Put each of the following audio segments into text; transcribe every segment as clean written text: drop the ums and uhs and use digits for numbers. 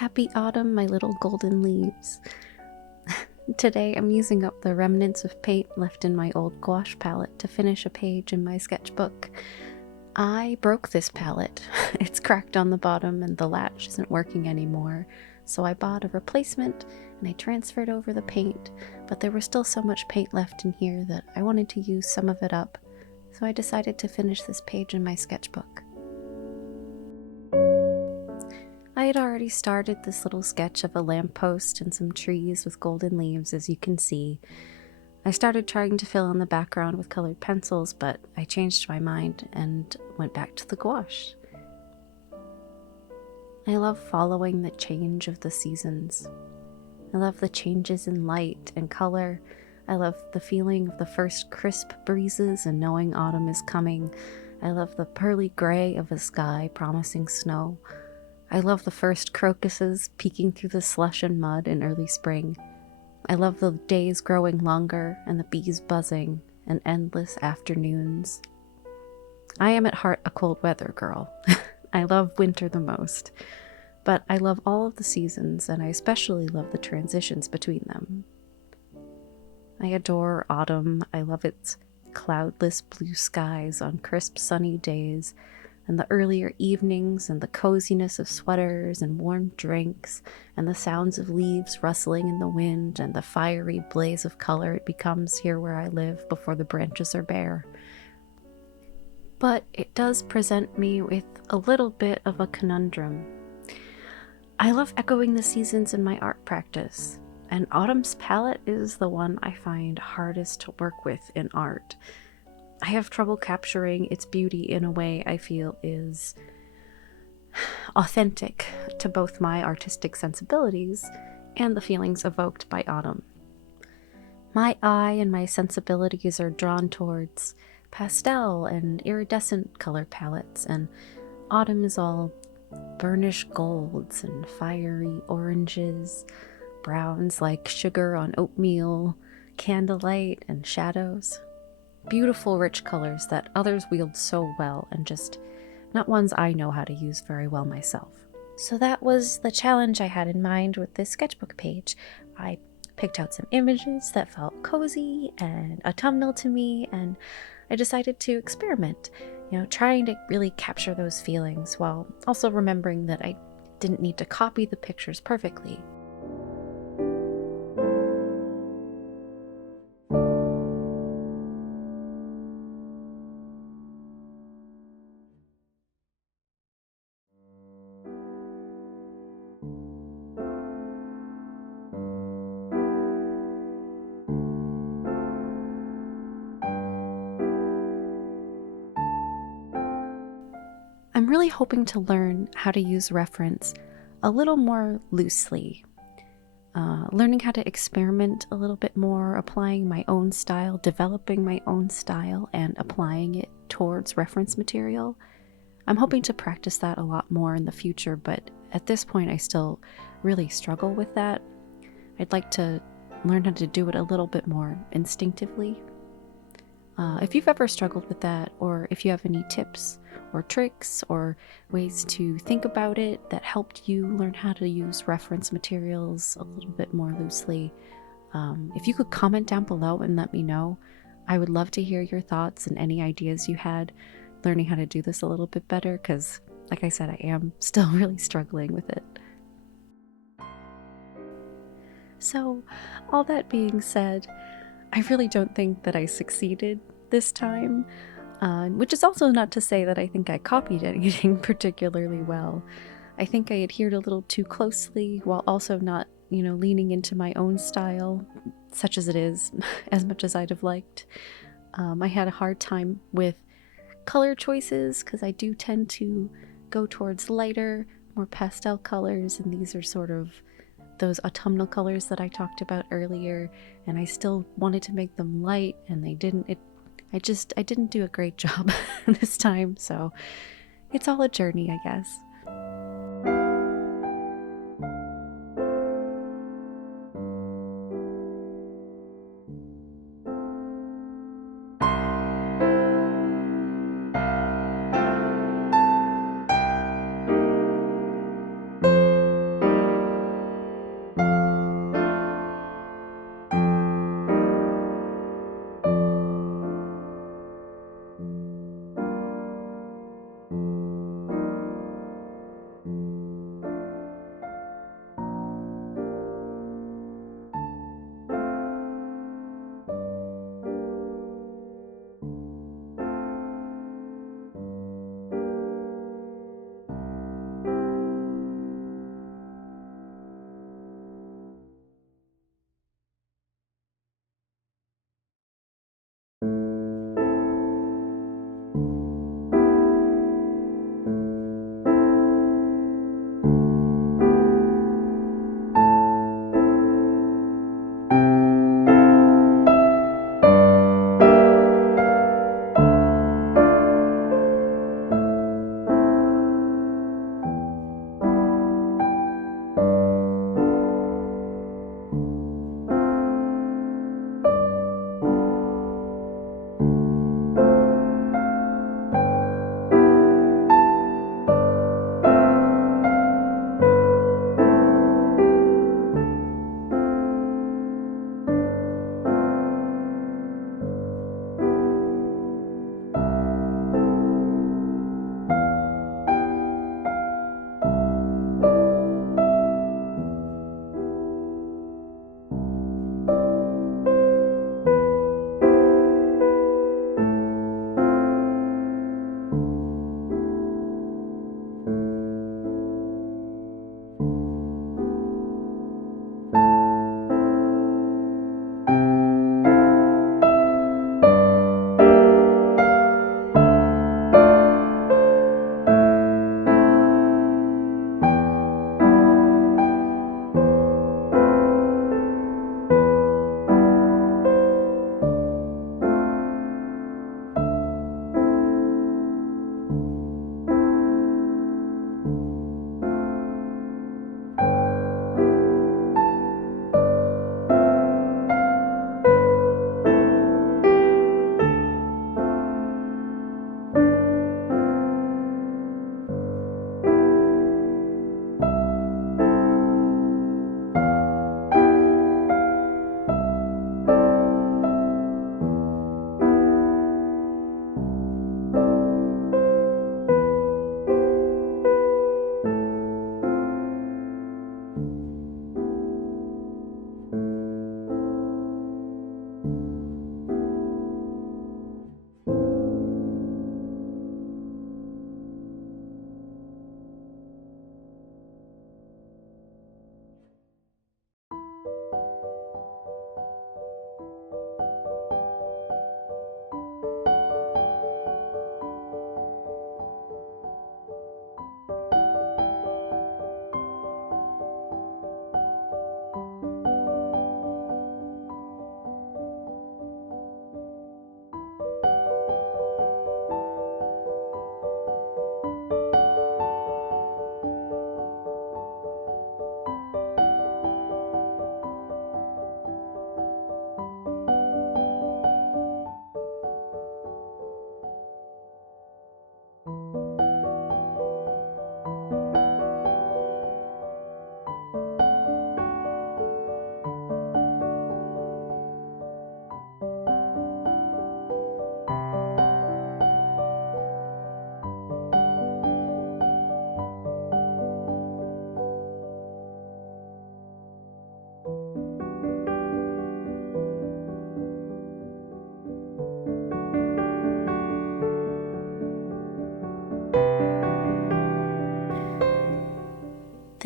Happy autumn, my little golden leaves. Today I'm using up the remnants of paint left in my old gouache palette to finish a page in my sketchbook. I broke this palette. It's cracked on the bottom and the latch isn't working anymore, so I bought a replacement and I transferred over the paint, but there was still so much paint left in here that I wanted to use some of it up, so I decided to finish this page in my sketchbook. I had already started this little sketch of a lamppost and some trees with golden leaves, as you can see. I started trying to fill in the background with colored pencils, but I changed my mind and went back to the gouache. I love following the change of the seasons. I love the changes in light and color. I love the feeling of the first crisp breezes and knowing autumn is coming. I love the pearly gray of a sky promising snow. I love the first crocuses peeking through the slush and mud in early spring. I love the days growing longer and the bees buzzing and endless afternoons. I am at heart a cold weather girl. I love winter the most, but I love all of the seasons, and I especially love the transitions between them. I adore autumn. I love its cloudless blue skies on crisp sunny days, and the earlier evenings, and the coziness of sweaters and warm drinks, and the sounds of leaves rustling in the wind, and the fiery blaze of color it becomes here where I live before the branches are bare. But it does present me with a little bit of a conundrum. I love echoing the seasons in my art practice, and autumn's palette is the one I find hardest to work with in art. I have trouble capturing its beauty in a way I feel is authentic to both my artistic sensibilities and the feelings evoked by autumn. My eye and my sensibilities are drawn towards pastel and iridescent color palettes, and autumn is all burnished golds and fiery oranges, browns like sugar on oatmeal, candlelight and shadows. Beautiful, rich colors that others wield so well, and just not ones I know how to use very well myself. So that was the challenge I had in mind with this sketchbook page. I picked out some images that felt cozy and autumnal to me, and I decided to experiment, trying to really capture those feelings while also remembering that I didn't need to copy the pictures perfectly. I'm really hoping to learn how to use reference a little more loosely, learning how to experiment a little bit more, applying my own style, developing my own style, and applying it towards reference material. I'm hoping to practice that a lot more in the future, but at this point I still really struggle with that. I'd like to learn how to do it a little bit more instinctively. If you've ever struggled with that, or if you have any tips or tricks or ways to think about it that helped you learn how to use reference materials a little bit more loosely, if you could comment down below and let me know. I would love to hear your thoughts and any ideas you had learning how to do this a little bit better, because like I said, I am still really struggling with it. So, all that being said, I really don't think that I succeeded this time, which is also not to say that I think I copied anything particularly well. I think I adhered a little too closely while also not, leaning into my own style, such as it is, as much as I'd have liked. I had a hard time with color choices because I do tend to go towards lighter, more pastel colors, and these are sort of those autumnal colors that I talked about earlier, and I still wanted to make them light, and they didn't. I didn't do a great job this time, so it's all a journey, I guess.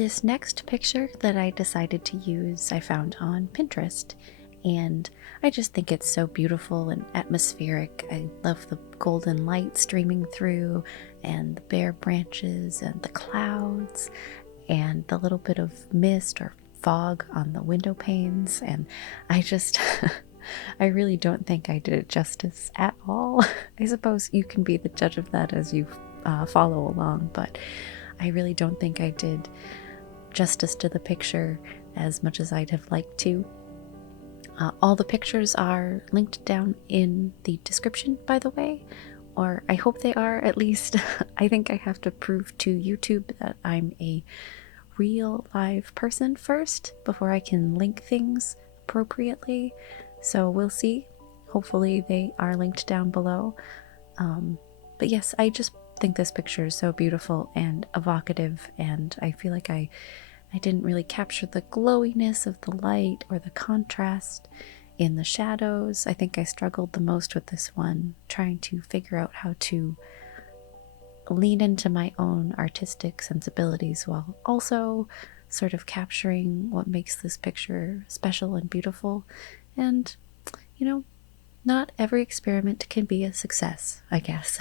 this next picture that I decided to use, I found on Pinterest, and I just think it's so beautiful and atmospheric. I love the golden light streaming through, and the bare branches, and the clouds, and the little bit of mist or fog on the window panes, and I just I really don't think I did it justice at all. I suppose you can be the judge of that as you follow along, but I really don't think I did justice to the picture as much as I'd have liked to. All the pictures are linked down in the description, by the way, or I hope they are, at least. I think I have to prove to YouTube that I'm a real live person first before I can link things appropriately. So we'll see. Hopefully they are linked down below. But yes, I just think this picture is so beautiful and evocative, and I feel like I didn't really capture the glowiness of the light or the contrast in the shadows. I think I struggled the most with this one, trying to figure out how to lean into my own artistic sensibilities while also sort of capturing what makes this picture special and beautiful. And, you know, not every experiment can be a success, I guess.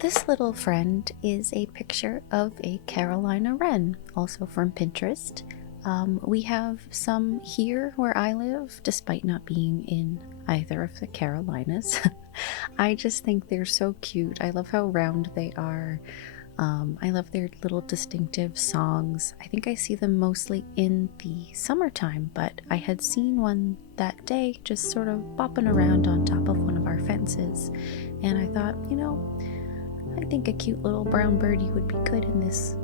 This little friend is a picture of a Carolina wren, also from Pinterest. We have some here where I live, despite not being in either of the Carolinas. I just think they're so cute. I love how round they are. I love their little distinctive songs. I think I see them mostly in the summertime, but I had seen one that day just sort of bopping around on top of one of our fences. And I thought, I think a cute little brown birdie would be good in this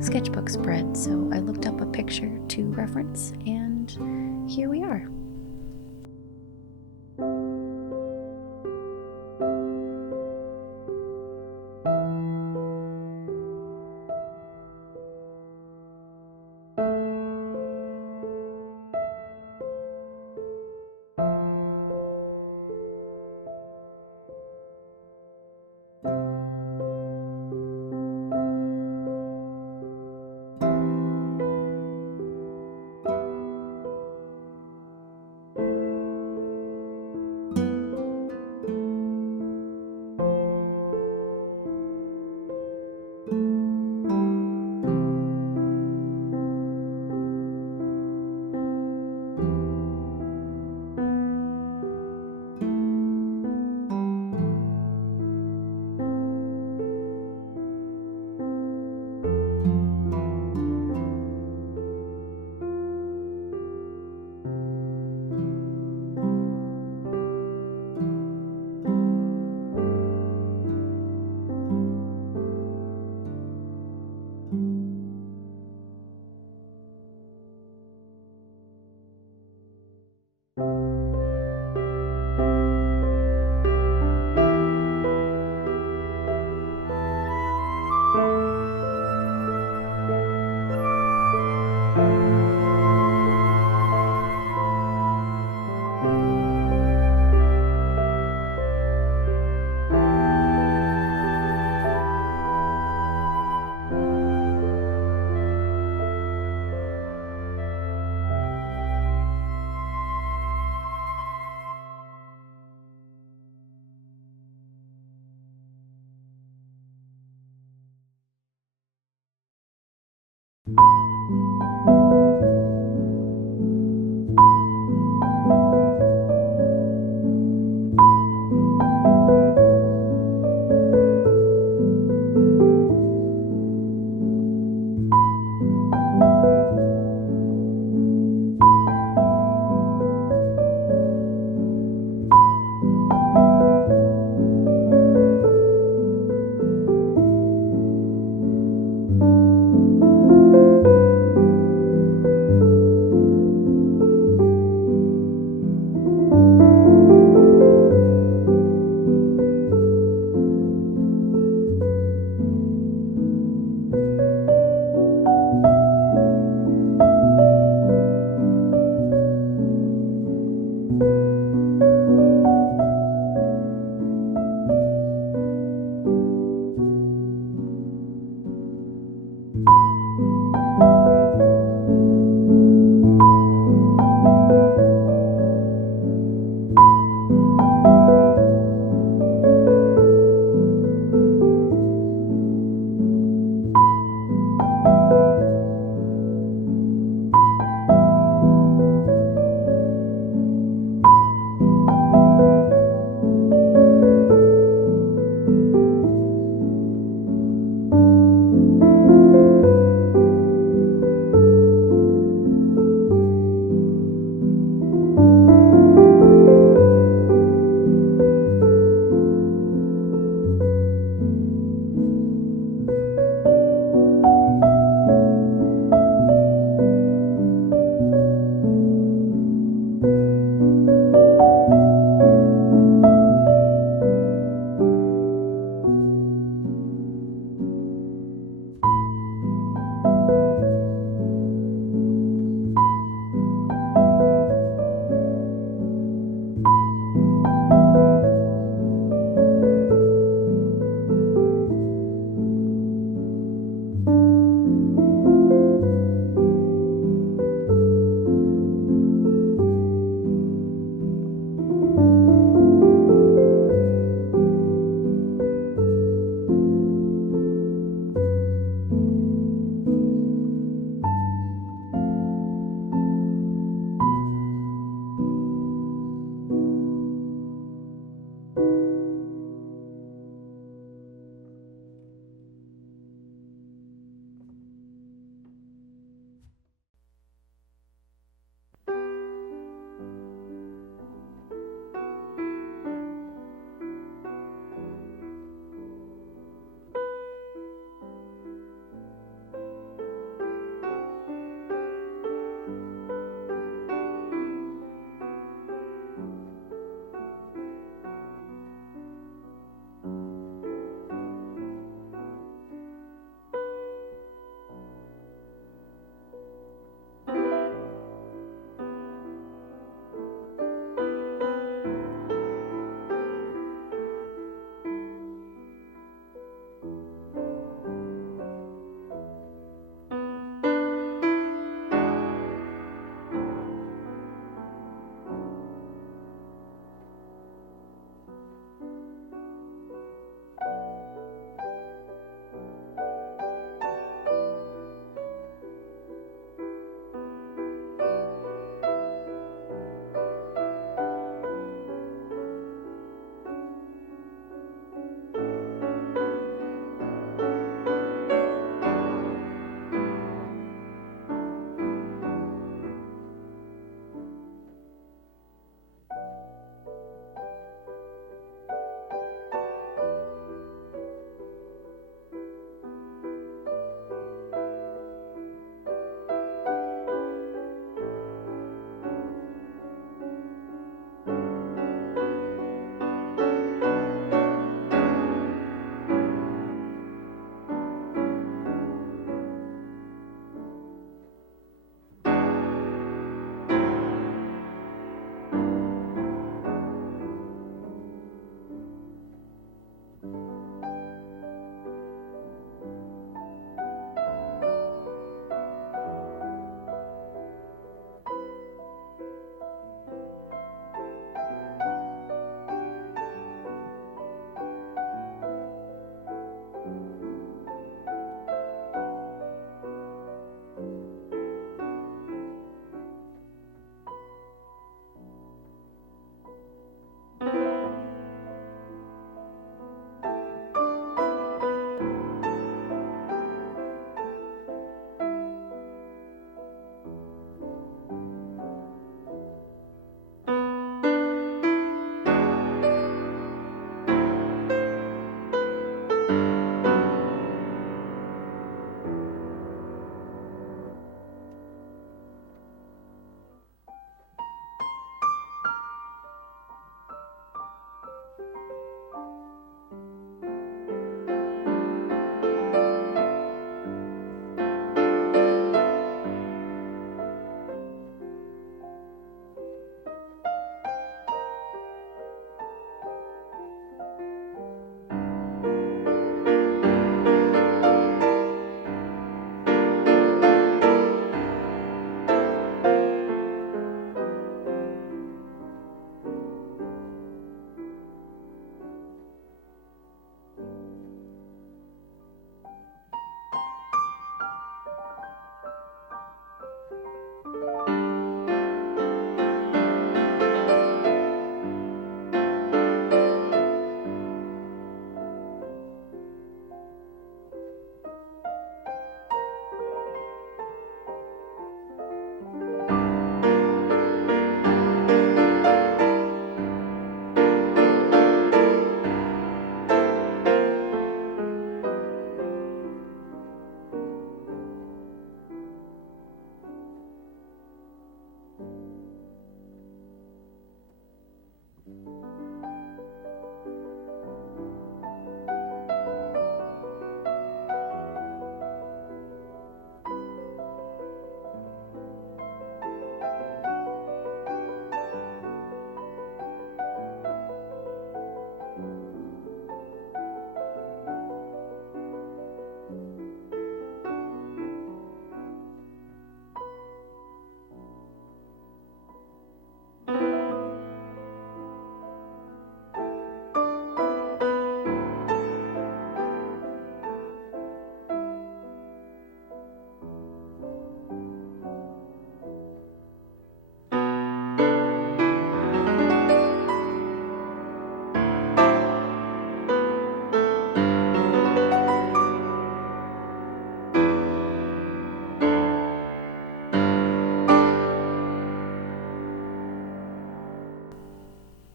sketchbook spread. So I looked up a picture to reference, and here we are.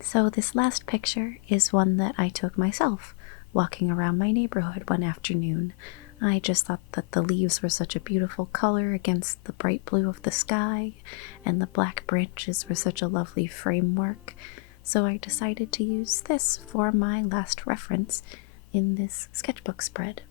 So, this last picture is one that I took myself walking around my neighborhood one afternoon. I just thought that the leaves were such a beautiful color against the bright blue of the sky, and the black branches were such a lovely framework. So, I decided to use this for my last reference in this sketchbook spread.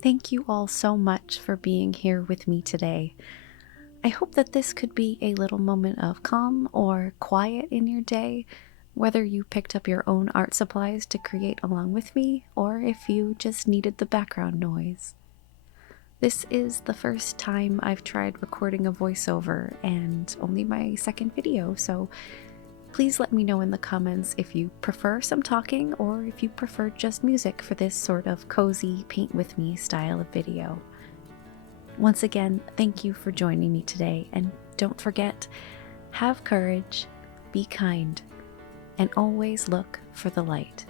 Thank you all so much for being here with me today. I hope that this could be a little moment of calm or quiet in your day, whether you picked up your own art supplies to create along with me, or if you just needed the background noise. This is the first time I've tried recording a voiceover and only my second video, so please let me know in the comments if you prefer some talking or if you prefer just music for this sort of cozy paint with me style of video. Once again, thank you for joining me today, and don't forget, have courage, be kind, and always look for the light.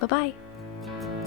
Bye-bye.